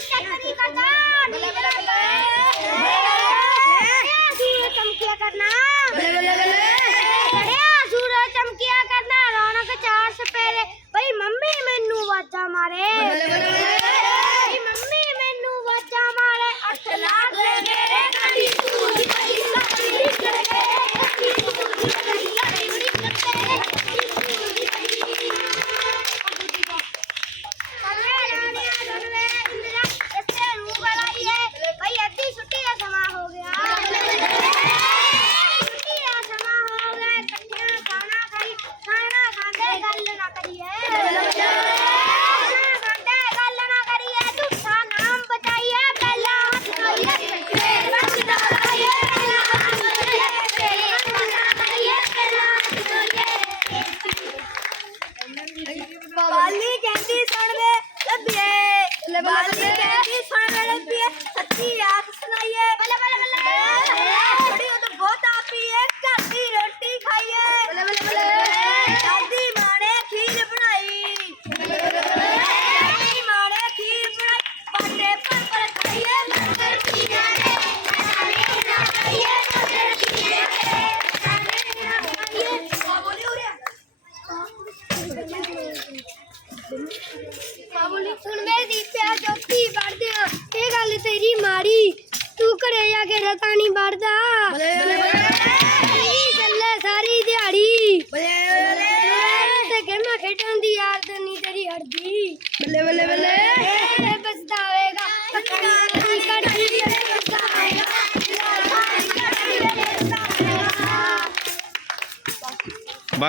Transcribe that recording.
小个地方走 ਪਿਆ ਜੋਤੀ ਵੜਦੇ ਆ। ਇਹ ਗੱਲ ਤੇਰੀ ਮਾੜੀ। ਤੂੰ ਘਰੇ ਆ ਕੇ ਰਤਾ ਨਹੀਂ ਵੜਦਾ। ਤੇਰੀ ਗੱਲੇ ਸਾਰੀ ਦਿਹਾੜੀ। ਤੇ ਗੇਮਾਂ ਖੇਡਣ ਦੀ ਯਾਦ ਨਹੀਂ ਤੇਰੀ ਹੜਦੀ ਬੱਲੇ ਬੱਲੇ।